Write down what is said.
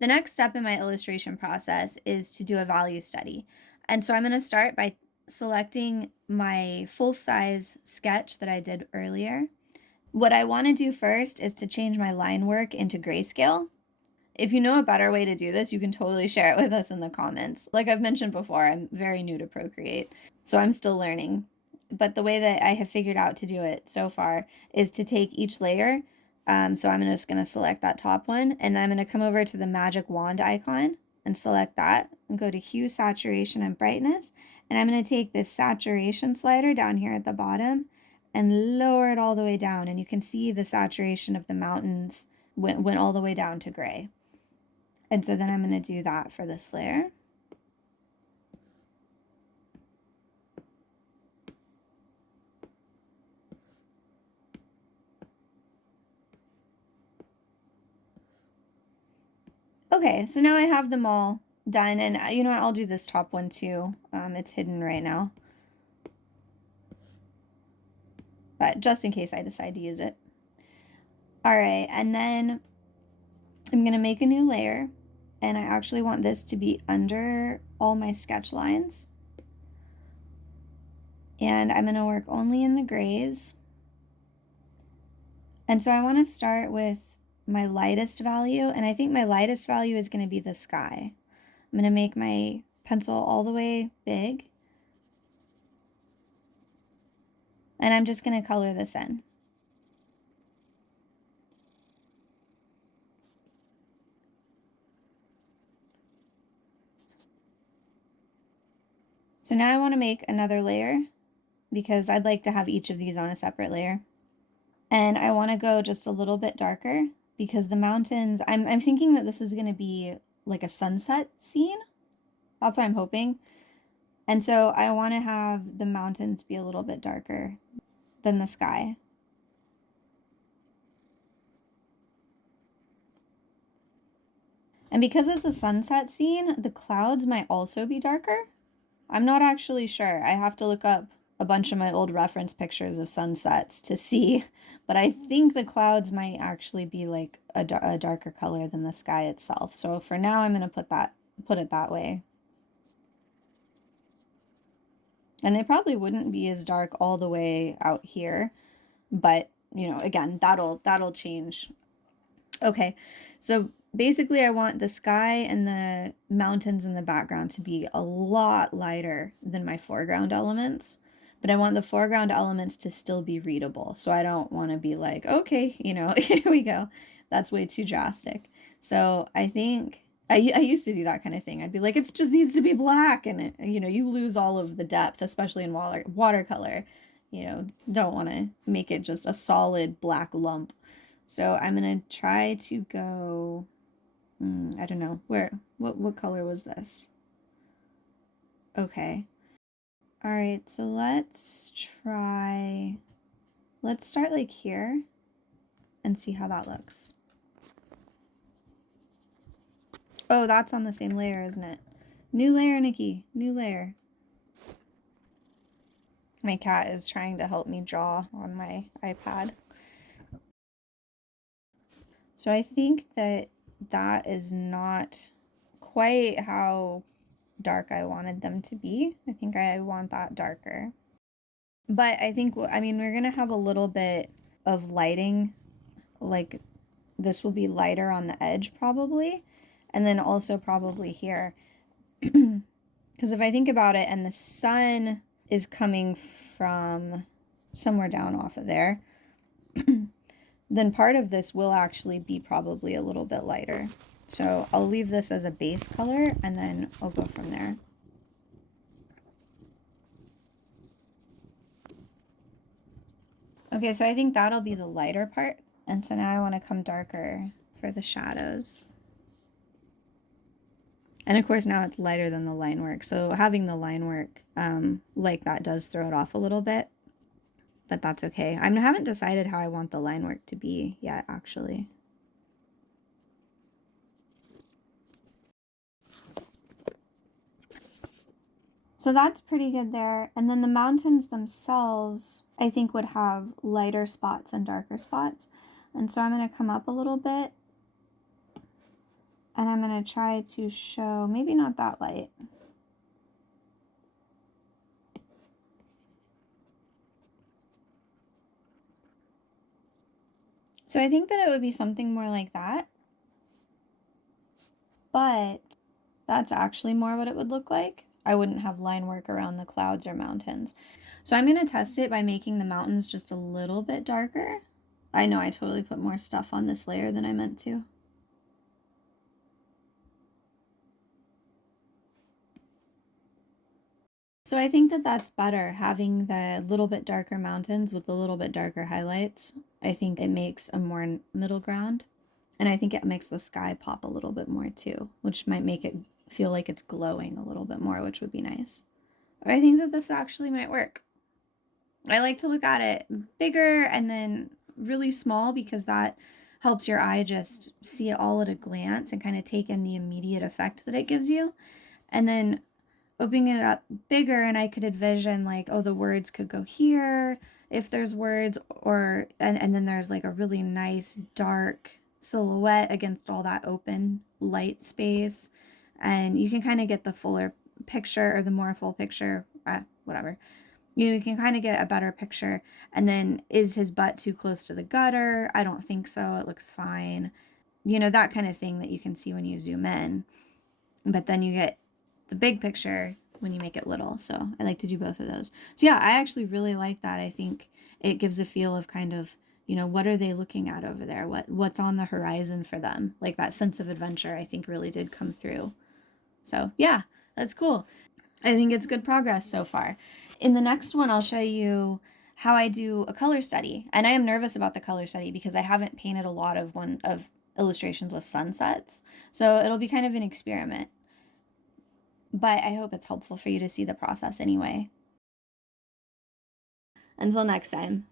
The next step in my illustration process is to do a value study. And so I'm going to start by selecting my full-size sketch that I did earlier. What I want to do first is to change my line work into grayscale. If you know a better way to do this, you can totally share it with us in the comments. Like I've mentioned before, I'm very new to Procreate, so I'm still learning. But the way that I have figured out to do it so far is to take each layer. So I'm just going to select that top one, and then I'm going to come over to the magic wand icon and select that and go to hue, saturation, and brightness. And I'm going to take this saturation slider down here at the bottom and lower it all the way down. And you can see the saturation of the mountains went all the way down to gray. And so then I'm going to do that for this layer. Okay, so now I have them all done, and you know what, I'll do this top one too. It's hidden right now, but just in case I decide to use it. All right, and then I'm gonna make a new layer, and I actually want this to be under all my sketch lines. And I'm gonna work only in the grays. And so I wanna start with my lightest value, and I think my lightest value is gonna be the sky. I'm gonna make my pencil all the way big, and I'm just gonna color this in. So now I want to make another layer because I'd like to have each of these on a separate layer. And I want to go just a little bit darker because the mountains, I'm thinking that this is going to be like a sunset scene. That's what I'm hoping. And so I want to have the mountains be a little bit darker than the sky. And because it's a sunset scene, the clouds might also be darker. I'm not actually sure. I have to look up a bunch of my old reference pictures of sunsets to see, but I think the clouds might actually be like a darker color than the sky itself. So for now, I'm going to put it that way. And they probably wouldn't be as dark all the way out here, but you know, again, that'll change. Okay, so basically I want the sky and the mountains in the background to be a lot lighter than my foreground elements, but I want the foreground elements to still be readable. So I don't want to be like, okay, you know, here we go. That's way too drastic. So I think I used to do that kind of thing. I'd be like, it just needs to be black, and it, you know, you lose all of the depth, especially in watercolor. You know, don't want to make it just a solid black lump. So I'm gonna try to go, I don't know, what color was this? Okay. All right, so let's start like here and see how that looks. Oh, that's on the same layer, isn't it? New layer, Nikki, new layer. My cat is trying to help me draw on my iPad. So I think that is not quite how dark I wanted them to be. I think I want that darker. But I think, I mean, we're going to have a little bit of lighting, like this will be lighter on the edge probably, and then also probably here. Because if I think about it, and the sun is coming from somewhere down off of there, then part of this will actually be probably a little bit lighter. So I'll leave this as a base color, and then I'll go from there. Okay, so I think that'll be the lighter part. And so now I want to come darker for the shadows. And of course now it's lighter than the line work. So having the line work like that does throw it off a little bit, but that's okay. I haven't decided how I want the line work to be yet, actually. So that's pretty good there. And then the mountains themselves, I think, would have lighter spots and darker spots. And so I'm going to come up a little bit And I'm going to try to show, maybe not that light. So I think that it would be something more like that. But that's actually more what it would look like. I wouldn't have line work around the clouds or mountains. So I'm going to test it by making the mountains just a little bit darker. I know I totally put more stuff on this layer than I meant to. So I think that that's better, having the little bit darker mountains with the little bit darker highlights. I think it makes a more middle ground. And I think it makes the sky pop a little bit more too, which might make it feel like it's glowing a little bit more, which would be nice. I think that this actually might work. I like to look at it bigger and then really small because that helps your eye just see it all at a glance and kind of take in the immediate effect that it gives you. And then opening it up bigger, and I could envision like, oh, the words could go here if there's words, or and then there's like a really nice dark silhouette against all that open light space, and you can kind of get the fuller picture or the more full picture, whatever. You can kind of get a better picture. And then, is his butt too close to the gutter? I don't think so. It looks fine. You know, that kind of thing that you can see when you zoom in. But then you get the big picture when you make it little. So I like to do both of those. So yeah, I actually really like that. I think it gives a feel of kind of, you know, what are they looking at over there? What's on the horizon for them? Like that sense of adventure, I think really did come through. So yeah, that's cool. I think it's good progress so far. In the next one, I'll show you how I do a color study. And I am nervous about the color study because I haven't painted a lot of illustrations with sunsets. So it'll be kind of an experiment. But I hope it's helpful for you to see the process anyway. Until next time.